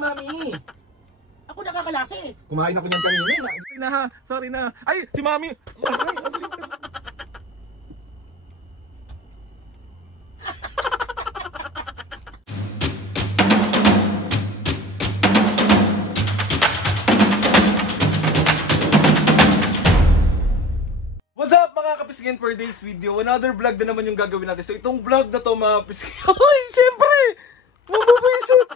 Mami. Ako nakakalasa eh. Kumain ako niyan kanina. Sorry na ha, sorry na. Ay, si Mami! What's up mga kapisngin, for today's video? Another vlog na naman yung gagawin natin. So itong vlog na to mga kapisngin, ay, syempre! Mabubuisit!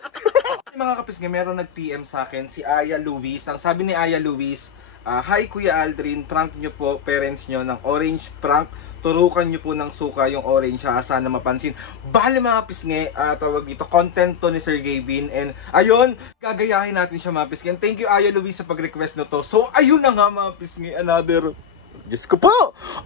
Mga kapisngin, meron nag-PM sa akin, si Aya Luis. Ang sabi ni Aya Luis, hi Kuya Aldrin, prank nyo po parents nyo ng orange prank. Turukan nyo po ng suka yung orange ha, sana mapansin. Bale mga pisngi, tawag dito, content to ni Sir Gavin. And ayun, gagayahin natin siya mga pisngi. And thank you Aya Luis sa pag-request na to. So ayun na nga mga pisngi, another... Diyos ko po!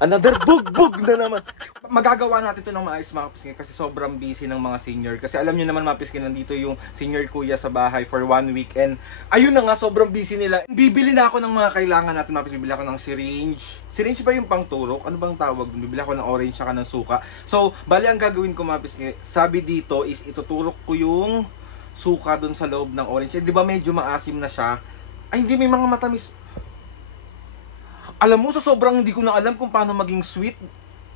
Another bugbog na naman! Magagawa natin ito ng maayos mga kapisngin kasi sobrang busy ng mga senior. Kasi alam nyo naman mga kapisngin, nandito yung senior kuya sa bahay for 1 week. And ayun na nga, sobrang busy nila. Bibili na ako ng mga kailangan natin mga kapisngin. Bibili ako ng syringe. Syringe ba yung pangturok? Ano bang tawag? Bibili ako ng orange saka ng suka. So, bali ang gagawin ko mga kapisngin, sabi dito is ituturok ko yung suka dun sa loob ng orange. Eh, di ba medyo maasim na siya? Ay, hindi, may mga matamis. Alam mo, sa sobrang hindi ko na alam kung paano maging sweet.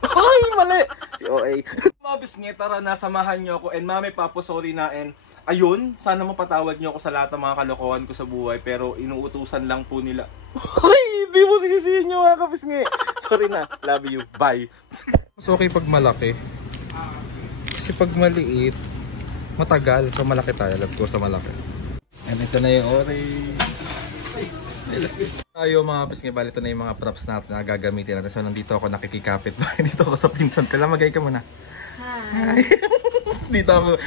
Ay, mali! Si OA. Mga bisngi, tara na, samahan nyo ako. And mami, papo, sorry na. And ayun, sana mapatawad nyo ako sa lahat ng mga kalokohan ko sa buhay. Pero inuutusan lang po nila. Ay, hindi mo sisisihin nyo mga kabisngi. Sorry na, love you, bye. Mas okay pag malaki. Kasi pag maliit, matagal. So malaki tayo, let's go sa malaki. And ito na yung orange. Tayo mga pisngi, bali ito na yung mga props natin na gagamitin natin. So nandito ako nakikikapit. Dito ako sa pinsan ko. Lamagay ka muna. Hi!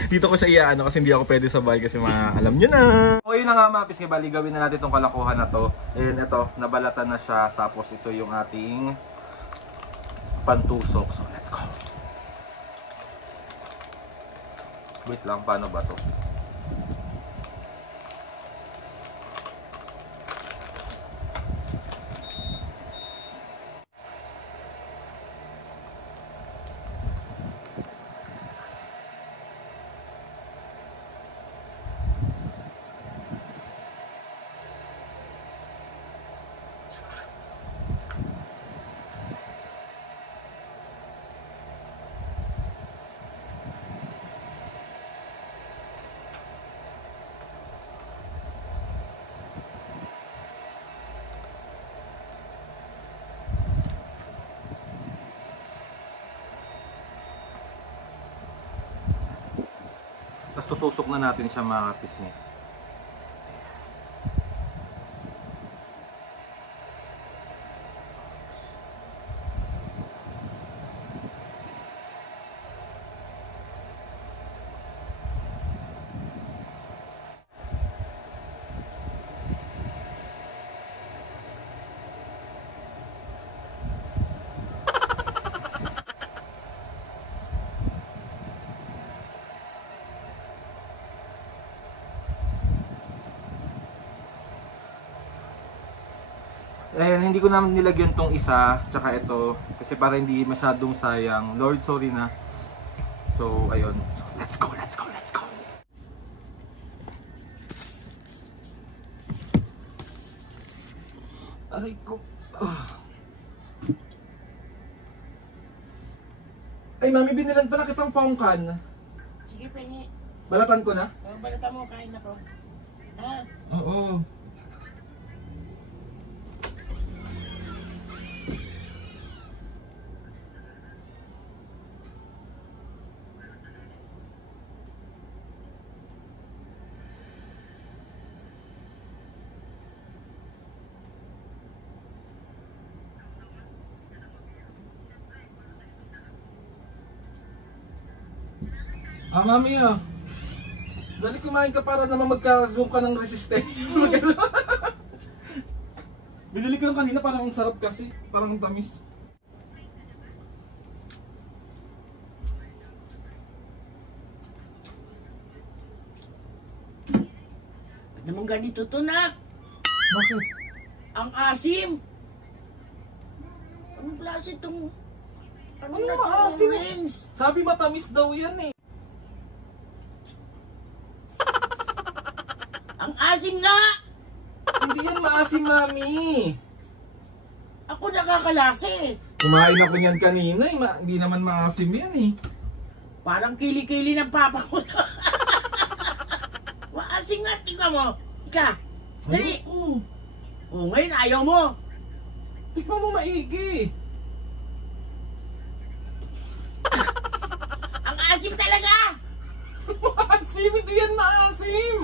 dito ko siya iaano kasi hindi ako pwede sa bahay kasi alam nyo na. So yun na nga mga pisngi, bali gawin na natin itong kalakuhan na to. And ito, nabalatan na siya. Tapos ito yung ating pantusok. So let's go. Wait lang, paano ba to? Tapos tutusok na natin siya mga kapisngi. Ayan, hindi ko naman nilagyan tong isa, tsaka ito, kasi para hindi masyadong sayang. Lord, sorry na. So, ayun. So, let's go, let's go, let's go! Aray ko. Ay, mami, binilan pala kitang pongkan. Sige, pengi. Balatan ko na? Balatan mo, kain na ko. Ha? Oo. Mami dali kumain ka para naman magkaroon ka ng resistensya. Binili ko yung kanina, parang ang sarap kasi, parang tamis. Naman ganito to na. Bakit? Ang asim. Anong klase itong... Ano maasim? Sabi matamis daw yan eh. maasim, mami. Ako nakakalasa eh. Kumain ako niyan kanina eh. Hindi naman maasim yan eh. Parang kili-kili ng papa ko. Maasim nga, tingnan mo. Ika, dali. Oo. Oh, ngayon ayaw mo. Tikman mo maigi. Ang asim talaga. Maasim, hindi yan maasim.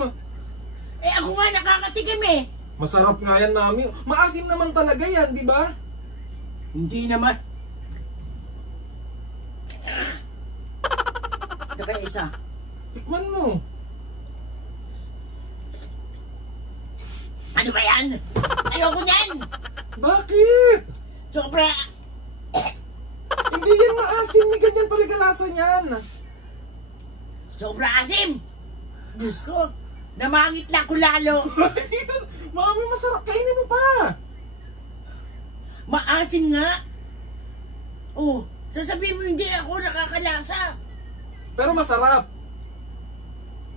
Eh ako nga nakakatikim eh. Masarap nga yan, mami. Maasim naman talaga yan, di ba? Hindi naman. Ito kaya isa. Tikman mo. Ano ba yan? Ayoko niyan. Bakit? Sobra. Hindi yan maasim. May ganyan talaga lasa niyan. Sobra asim. Diyos ko. Namangit lang ko lalo. Mami, masarap. Kainin mo pa. Maasim nga. Oh, sasabihin mo hindi ako nakakalasa. Pero masarap.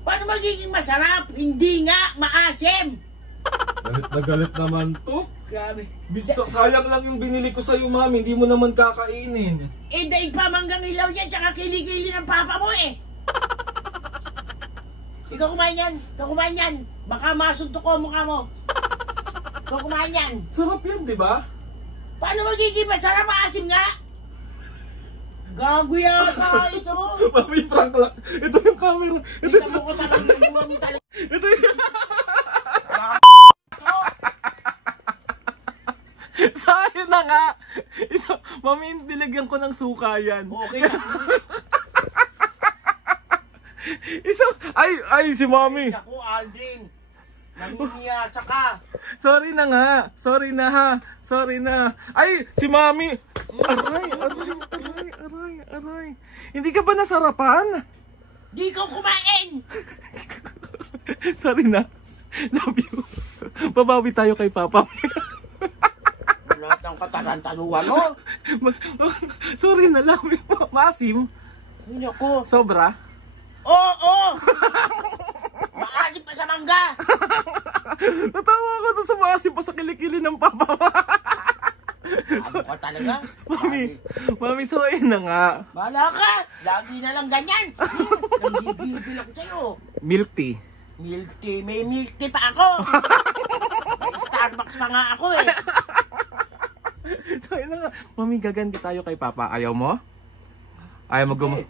Paano magiging masarap? Hindi nga maasim. Galit na galit naman to. Grabe. Sayang lang yung binili ko sa'yo, mami. Hindi mo naman kakainin. Eh, daig pa manggang ilaw yan, tsaka kili-kili ng papa mo eh. Ikaw kumain yan. Ikaw kumain yan. Baka masuntok ko ang mukha mo. Ikaw kumain yan. Sarap yan, di ba? Paano magiging masarap? Maasim nga. Gago yata ito. Mami, prank lang. Ito yung camera. Ikaw mo ko talaga. Ito yung... Sayang na nga. Mami, nilagyan ko ng suka yan. Okay na. Ay, si mami. Naku, Aldrin. Namimiyasa ka. Sorry na nga. Sorry na ha. Sorry na. Ay, si mami. Aray. Hindi ka ba nasarapan? Di ko kumain. Sorry na. Love you. Babawi tayo kay Papa. Lahat ng katarantanuhan mo. Sorry na, love you. Maasim. Ay, naku. Sobra. Oo! Maasim pa sa mangga. Natawa ako doon sa maasim pa sa kilikili ng Papa. Ano ka talaga? Mami, so ayun na nga. Bahala ka. Lagi na lang ganyan. Nanggigil ako sa'yo. Milk tea. Milk tea. May milk tea pa ako. May Starbucks pa nga ako eh. So ayun na nga. Mami, gaganti tayo kay Papa. Ayaw mo? Ayaw mo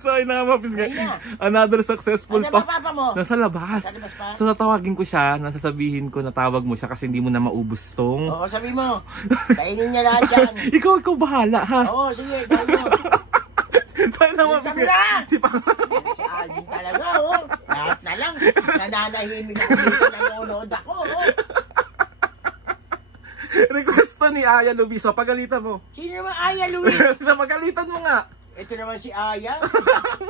So ayun na nga, mapis nga. Another successful Ano ba papa mo? Nasa labas. Sa labas pa? So tatawagin ko siya, nasasabihin ko na tawag mo siya kasi hindi mo na maubos tong. Oo, sabi mo. Kainin niya lahat yan. ikaw bahala ha. Oo, sige. Kain mo. So ayun na nga, mapis Sabi nga. na! Si Papa. Si Alvin talaga, oh. Lahat na lang. Nananahimik ako dito. Nanonood ako, oh. Request to ni Aya Lubiso. Pagalitan mo. Sino naman Aya, Luis? Sa pagalitan mo nga. Ito naman si Aya.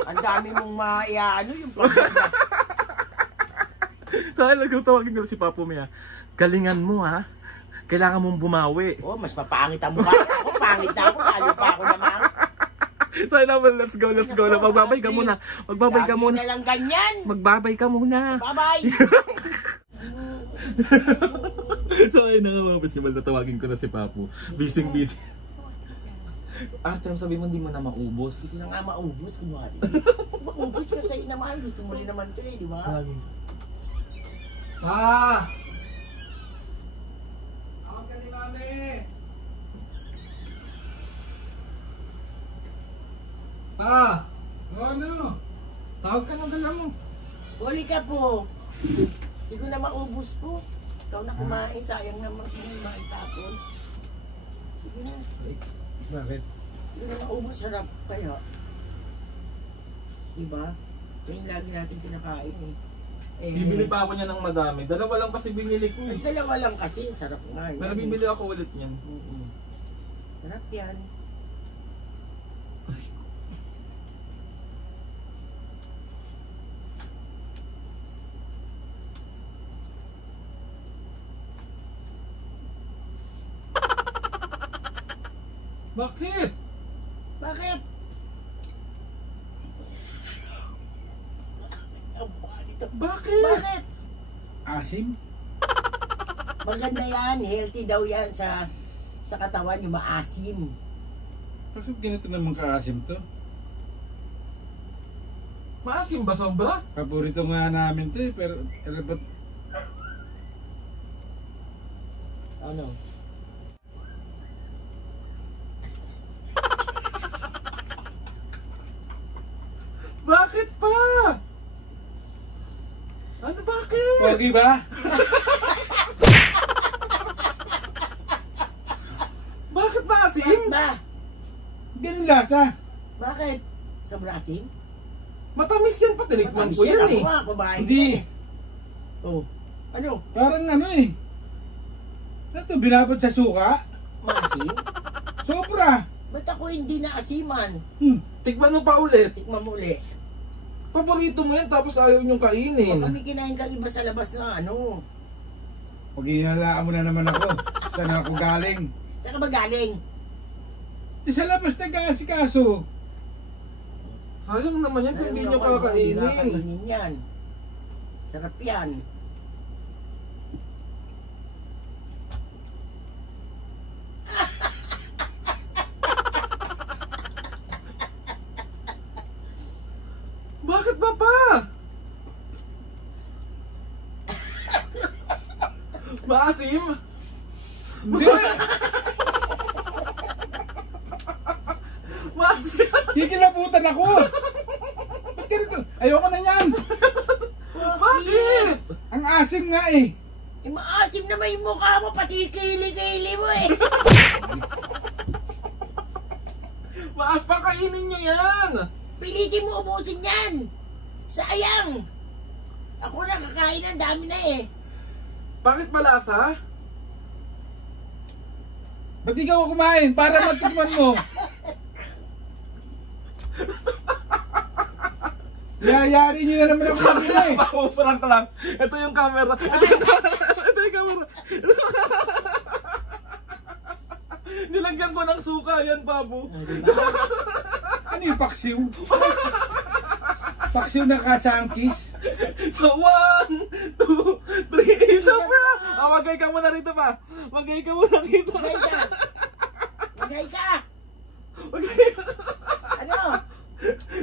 Ang dami mong maiaano yung problema. So ayun, nagtawagin ko si Papa Mia. Galingan mo ha. Kailangan mong bumawi. Oh, mas papangit ang mukha. Ako, pangit na ako. Lalo pa ako naman. So ayun naman, let's go. Magbabay ka muna. Lagi na lang ganyan. Magbabay ka muna. Bye-bye. So ayun na nga, mga basketball, natawagin ko na si Papu. Busy. Artem, sabi mo hindi mo na maubos. Hindi ko na nga maubos, kunwari. Maubos ka sa'yo naman. Gusto mo rin naman ito eh, di ba? Tawag ka ni Mami! Ano? Tawag ka ng dala mo. Huli ka po. Hindi ko na maubos po. Ikaw na kumain, sayang naman kung maitapon. Sige na. Bakit? Hindi na maubos, harap kayo. Diba? Ito yung lagi natin kinakain eh. Bibili pa ako niya ng madami. Dalawa lang kasi binili ko eh. Dalawa lang kasi, sarap nga. Pero bibili ako ulit niyan. Sarap yan. Bakit? Bakit? Ang mukha nito. Bakit? Bakit? Asim? Maganda yan, healthy daw yan sa katawan, yung maasim. Bakit ganito naman kaasim to? Maasim ba sobra? Paborito nga namin to eh, pero ba't Ano? Bakit pa? Ano bakit? pogi ba? Bakit maasim? Bakit ba? Ganun lasa. Bakit? Sobrang asim? Matamis yan pa, tinikman Matamis ko yan ako eh. nga, kumain Hindi. yan eh. Oh. Ano? Parang ano eh. Ano to, binabad sa suka? Maasim? Sobra. Ba't ako hindi na asiman? Tikman mo pa ulit. Tikman mo ulit. Paborito mo yan tapos ayaw niyong kainin. Kami kinain kang iba sa labas na ano. Pag-ihalaan mo na naman ako. Saan ako galing? Saan ka ba galing? Sa labas nag-aasikaso. Sayang naman yan kung hindi niyo Hindi kakainin. kakainin yan. Sarap yan. Bakit ba pa? Maasim? Hindi. Maasim? Kikilabutan ako. Ba't ganito? Ayoko na yan. Bakit? Ang asim nga eh. Eh, maasim naman yung mukha mo, pati kili-kili mo eh. Maas pa kainin niyo yan. Pilitin mo ubusin yan. Sayang. Ako na kakain, ang dami na eh. Bakit malasa? Ba't ikaw kumain? Para matikman mo. Yayari nyo na naman ako kanina eh. Prank lang. Ito yung camera. Ito yung camera. Nilagyan ko ng suka yan, Pabo. Diba? Ano yung paksiw? Paksiw na kasangkis? So, 1, 2, 3, isa pa! Magay ka muna rito pa. Magay ka muna rito. Magay ka. Magay ka. Magay ka. Ano?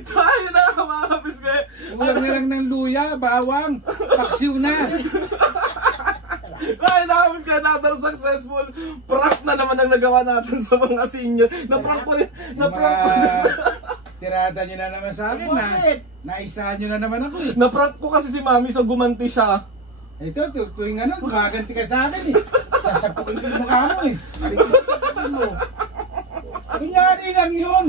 So, ayun na, mga kapisgay. Ulang na lang ng luya, bawang, paksiw na. Ay, nakapisgay, another successful prank na naman ang nagawa natin sa mga senior. Na-prank ko rin. Na-prank ko rin. Tirada nyo na naman sa akin na. Bakit? Naisahan nyo na naman ako eh. Na-prank ko kasi si Mami, so gumanti siya. Ito, tuwing ano, gumaganti ka sa akin eh. Sasapukin ko yung mukha mo eh. Alikin mo. Kunyari lang yun.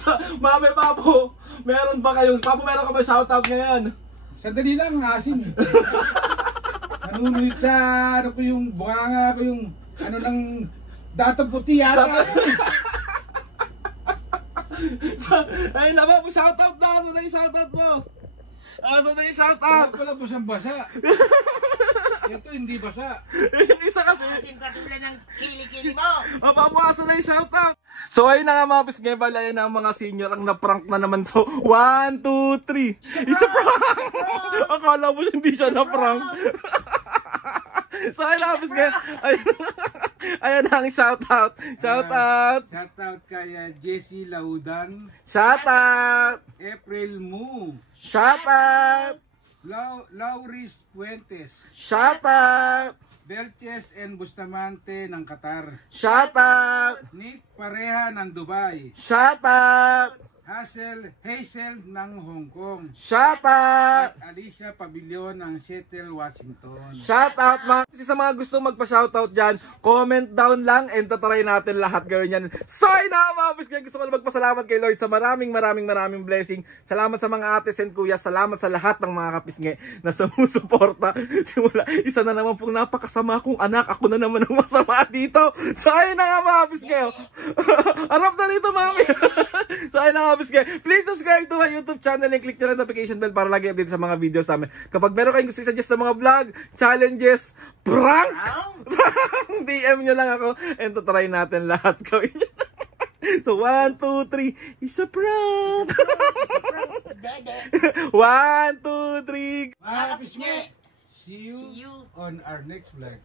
So, Mami, Papo, meron ba kayong, Papo, meron ka ba shoutout ngayon? Sandali lang, ang asim eh. Nanunulit sa ano ko yung bunganga ko yung ano ng datang puti yata. So, ayun na ba, shoutout na, ano na yung shoutout mo? Ano na yung shoutout? Wala pala basang basa. Ito hindi basa. Yung isa kasi, Asim ka tulad ng kili-kili mo. mapapuasan na yung shoutout. So ayun na nga mga pisngay, bala yun na ang mga senior ang na-prank na naman. So 1, 2, 3. Isa prank! Akala mo hindi siya na-prank. So ayun na mga pisngay. Ayun na ang shoutout. Shoutout. Shoutout kay Jessie Laudan, Shoutout. April Mu, Shoutout. Lauris Puentes, Shoutout. Belches and Bustamante ng Qatar, Shoutout. Nick Pareha ng Dubai, Shoutout. Hazel ng Hong Kong, Shoutout. at Alicia Pavilion ng Seattle, Washington. Shoutout mga kasi sa mga gusto magpa-shoutout dyan, comment down lang and tatry natin lahat gawin yan. So ayun na mga pisngay, gusto ko na magpasalamat kay Lord sa maraming blessing. Salamat sa mga ates and kuya, salamat sa lahat ng mga kapisngay na sumusuporta. Simula, isa na naman pong napakasama kong anak, ako na naman ang masama dito. So ayun na nga mga pisngay. Harap na dito mami. So ayun na mga pisngay, please subscribe to my YouTube channel and click the notification bell para lagi update sa mga videos namin. Kapag meron kayong gusto i-suggest sa mga vlog, challenges, prank, DM nyo lang ako and try natin lahat gawin. So 1, 2, 3, it's a prank. 1, 2, 3. Mga kapisngi, See you See you. on our next vlog.